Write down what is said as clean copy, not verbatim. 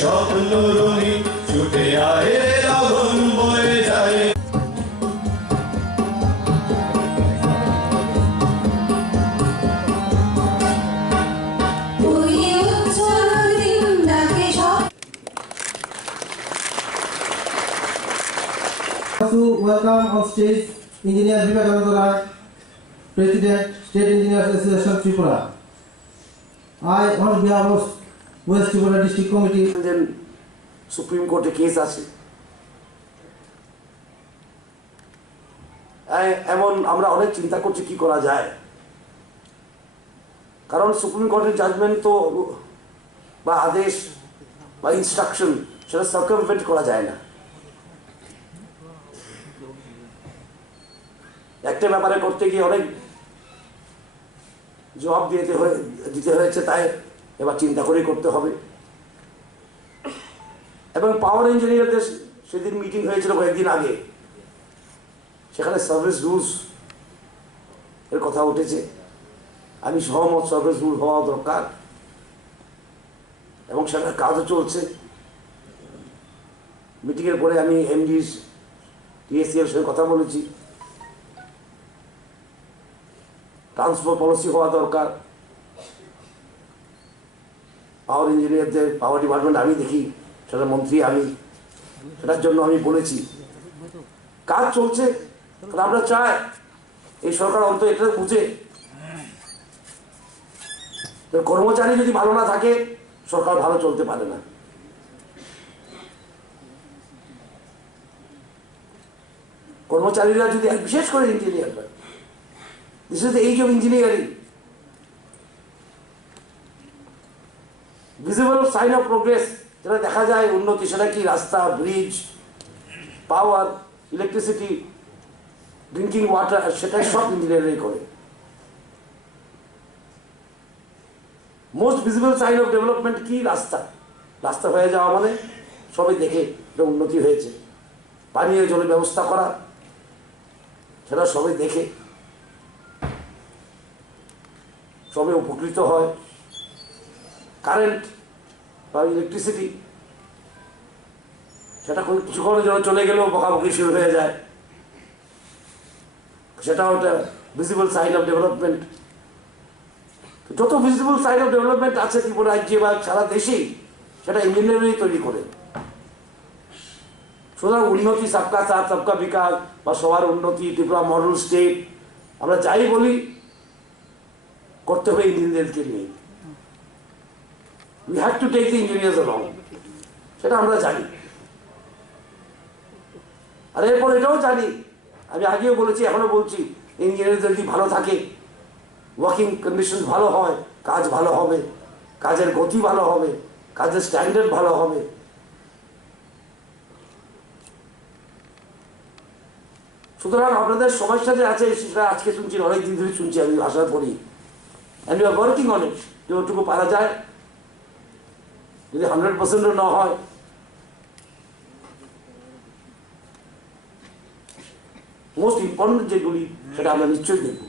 স্বপ্ন রঙিন ছুটে আয় রে লগন বয়ে যায়। To welcome on stage Engineer Vivekananda Rai, President, State Engineers Association Tripura. I, on behalf of West Tripura District Committee, supreme কোর্টে কেস আছে, এমন আমরা অনেক চিন্তা করছি কি করা যায়, কারণ সুপ্রিম কোর্টের জাজমেন্ট তো বা আদেশ বা ইনস্ট্রাকশন সেটা সার্কামভেন্ট করা যায় না। একটা ব্যাপারে করতে গিয়ে অনেক জবাব দিতে হয়েছে, তাই এবার চিন্তা করেই করতে হবে। এবং পাওয়ার ইঞ্জিনিয়ারদের সেদিন মিটিং হয়েছিল কয়েকদিন আগে, সেখানে সার্ভিস রুলস এর কথা উঠেছে। আমি সহমত, সার্ভিস রুল হওয়া দরকার এবং সেটার কাজও চলছে। মিটিংয়ের পরে আমি এমডিস টিএসসি এর সঙ্গে কথা বলেছি, ট্রান্সপোর্ট পলিসি হওয়া দরকার। পাওয়ার ইঞ্জিনিয়ারদের পাওয়ার ডিপার্টমেন্ট আমি দেখি, সেটা মন্ত্রী আমি, সেটার জন্য আমি বলেছি কাজ চলছে। আমরা চাই এই সরকার অন্তত এটা বুঝে, কর্মচারী যদি ভালো না থাকে সরকার ভালো চলতে পারে না। কর্মচারীরা যদি, বিশেষ করে ইঞ্জিনিয়াররা, this is the age of engineering, visible sign of progress, যেটা দেখা যায় উন্নতি, সেটা কি রাস্তা, bridge, power, electricity, drinking water, সেটাই সব ইঞ্জিনিয়ারই করে। Most visible sign of development কি? রাস্তা। রাস্তা হয়ে যাওয়া মানে সবাই দেখে এটা উন্নতি হয়েছে। পানীয় জলের ব্যবস্থা করা, সেটা সবাই দেখে সবাই উপকৃত হয়। কারেন্ট বা ইলেকট্রিসিটি, সেটা কিছুক্ষণের জন্য চলে গেলেও বকাবকি শুরু হয়ে যায়, সেটাও একটা ভিজিবল সাইন অফ ডেভেলপমেন্ট। যত ভিজিবল সাইন অফ ডেভেলপমেন্ট আছে ত্রিপুরা রাজ্যে বা সারা দেশেই, সেটা ইঞ্জিনিয়ারিং তৈরি করে। সুতরাং উন্নতি, সবকা সাথ সবকা বিকাশ বা সবার উন্নতি, ত্রিপুরা মডেল স্টেট, আমরা যাই বলি করতে হবে ইঞ্জিনিয়ারকে নিয়ে। We have to take the engineers along, সেটা আমরা জানি। আর এরপর এটাও জানি, আমি আগেও বলেছি, এখনো বলছি, ইঞ্জিনিয়ারদের যদি ভালো থাকে, ওয়ার্কিং কন্ডিশন ভালো হয়, কাজ ভালো হবে, কাজের গতি ভালো হবে, কাজের স্ট্যান্ডার্ড ভালো হবে। সুতরাং আপনাদের সমস্যা যে আছে সেটা আজকে শুনছি, অনেকদিন ধরে শুনছি আমি আসার পরই, and you are working on it. যতটুকু পারা যায়, যদি 100% না হয়, মোস্ট ইম্পর্টেন্ট যেগুলি সেটা আমরা নিশ্চয়ই দেখব।